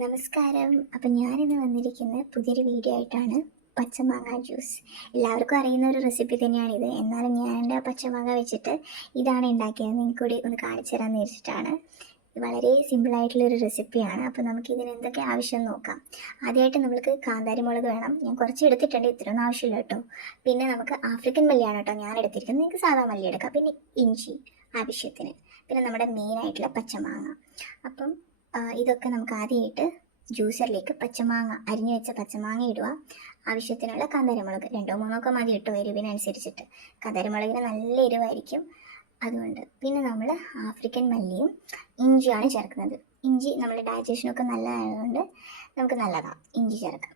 നമസ്കാരം. അപ്പം ഞാനിന്ന് വന്നിരിക്കുന്ന പുതിയൊരു വീഡിയോ ആയിട്ടാണ്. പച്ചമാങ്ങ ജ്യൂസ് എല്ലാവർക്കും അറിയുന്ന ഒരു റെസിപ്പി തന്നെയാണിത്. എന്നാലും ഞാൻ എൻ്റെ പച്ചമാങ്ങ വെച്ചിട്ട് ഇതാണ് ഉണ്ടാക്കിയത്. നിങ്ങൾക്ക് കൂടി ഒന്ന് കാണിച്ചു തരാമെന്ന് വിചാരിച്ചിട്ടാണ്. വളരെ സിമ്പിളായിട്ടുള്ളൊരു റെസിപ്പിയാണ്. അപ്പോൾ നമുക്ക് ഇതിന് എന്തൊക്കെ ആവശ്യം നോക്കാം. ആദ്യമായിട്ട് നമ്മൾക്ക് കാന്താരി മുളക് വേണം. ഞാൻ കുറച്ച് എടുത്തിട്ടുണ്ട്, ഇത്രയൊന്നും ആവശ്യമില്ല കേട്ടോ. പിന്നെ നമുക്ക് ആഫ്രിക്കൻ മല്ലിയാണ് കേട്ടോ ഞാൻ എടുത്തിരിക്കുന്നത്. നിങ്ങൾക്ക് സാധാ മല്ലി എടുക്കാം. പിന്നെ ഇഞ്ചി ആവശ്യത്തിന്. പിന്നെ നമ്മുടെ മെയിനായിട്ടുള്ള പച്ചമാങ്ങ. അപ്പം ഇതൊക്കെ നമുക്ക് ആദ്യമായിട്ട് ജ്യൂസറിലേക്ക് പച്ചമാങ്ങ അരിഞ്ഞു വെച്ച പച്ചമാങ്ങ ഇടുക. ആവശ്യത്തിനുള്ള കാന്താരിമുളക് 2-3 ഒക്കെ മതി കേട്ടോ, എരിവിനനുസരിച്ചിട്ട്. കാന്താരിമുളകിന് നല്ല എരിവായിരിക്കും, അതുകൊണ്ട്. പിന്നെ നമ്മൾ ആഫ്രിക്കൻ മല്ലിയും ഇഞ്ചിയാണ് ചേർക്കുന്നത്. ഇഞ്ചി നമ്മുടെ ഡൈജഷനൊക്കെ നല്ലതായതുകൊണ്ട് നമുക്ക് നല്ലതാണ് ഇഞ്ചി ചേർക്കാം.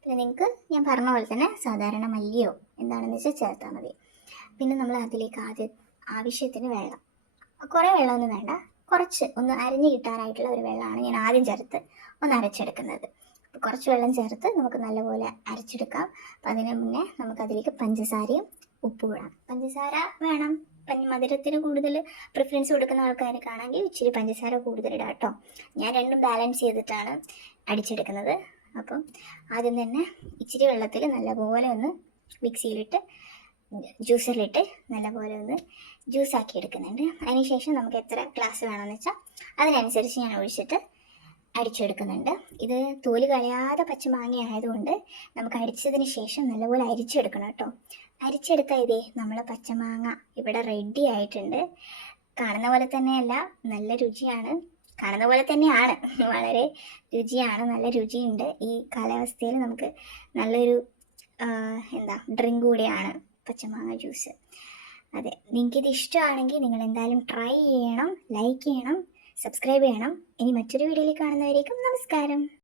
പിന്നെ നിങ്ങൾക്ക് ഞാൻ പറഞ്ഞ പോലെ തന്നെ സാധാരണ മല്ലിയോ എന്താണെന്ന് വെച്ചാൽ ചേർത്താൽ മതി. പിന്നെ നമ്മൾ അതിലേക്ക് ആവശ്യത്തിന് വെള്ളം, കുറേ വെള്ളമൊന്നും വേണ്ട, കുറച്ച് ഒന്ന് അരിഞ്ഞ് കിട്ടാനായിട്ടുള്ള ഒരു വെള്ളമാണ് ഞാൻ ആദ്യം ചേർത്ത് ഒന്ന് അരച്ചെടുക്കുന്നത്. അപ്പോൾ കുറച്ച് വെള്ളം ചേർത്ത് നമുക്ക് നല്ലപോലെ അരച്ചെടുക്കാം. അപ്പം അതിന് മുന്നേ നമുക്കതിലേക്ക് പഞ്ചസാരയും ഉപ്പും ഇടാം. പഞ്ചസാര വേണം, മധുരത്തിന് കൂടുതൽ പ്രിഫറൻസ് കൊടുക്കുന്ന ആൾക്കാർക്കാണെങ്കിൽ ഇച്ചിരി പഞ്ചസാര കൂടുതലിടാം കേട്ടോ. ഞാൻ രണ്ടും ബാലൻസ് ചെയ്തിട്ടാണ് അടിച്ചെടുക്കുന്നത്. അപ്പം ആദ്യം തന്നെ ഇച്ചിരി വെള്ളത്തിൽ നല്ലപോലെ ഒന്ന് മിക്സിയിലിട്ട് ജ്യൂസറിലിട്ട് നല്ലപോലെ ഒന്ന് ജ്യൂസാക്കി എടുക്കുന്നുണ്ട്. അതിനുശേഷം നമുക്ക് എത്ര ഗ്ലാസ് വേണമെന്ന് വെച്ചാൽ അതിനനുസരിച്ച് ഞാൻ ഒഴിച്ചിട്ട് അടിച്ചെടുക്കുന്നുണ്ട്. ഇത് തോല് കളയാതെ പച്ചമാങ്ങ ആയതുകൊണ്ട് നമുക്ക് അടിച്ചതിന് ശേഷം നല്ലപോലെ അരിച്ചെടുക്കണം കേട്ടോ. അരിച്ചെടുത്താൽ ഇതേ നമ്മളെ പച്ചമാങ്ങ ഇവിടെ റെഡി ആയിട്ടുണ്ട്. കാണുന്ന പോലെ തന്നെയല്ല, നല്ല രുചിയാണ്. കാണുന്ന പോലെ തന്നെയാണ്, വളരെ രുചിയാണ്, നല്ല രുചിയുണ്ട്. ഈ കാലാവസ്ഥയിൽ നമുക്ക് നല്ലൊരു ഡ്രിങ്ക് കൂടിയാണ് പച്ചമാങ്ങ ജ്യൂസ്. അതെ, നിങ്ങൾക്കിത് ഇഷ്ടമാണെങ്കിൽ നിങ്ങൾ എന്തായാലും ട്രൈ ചെയ്യണം, ലൈക്ക് ചെയ്യണം, സബ്സ്ക്രൈബ് ചെയ്യണം. ഇനി മറ്റൊരു വീഡിയോയിൽ കാണുന്നവരേക്കും നമസ്കാരം.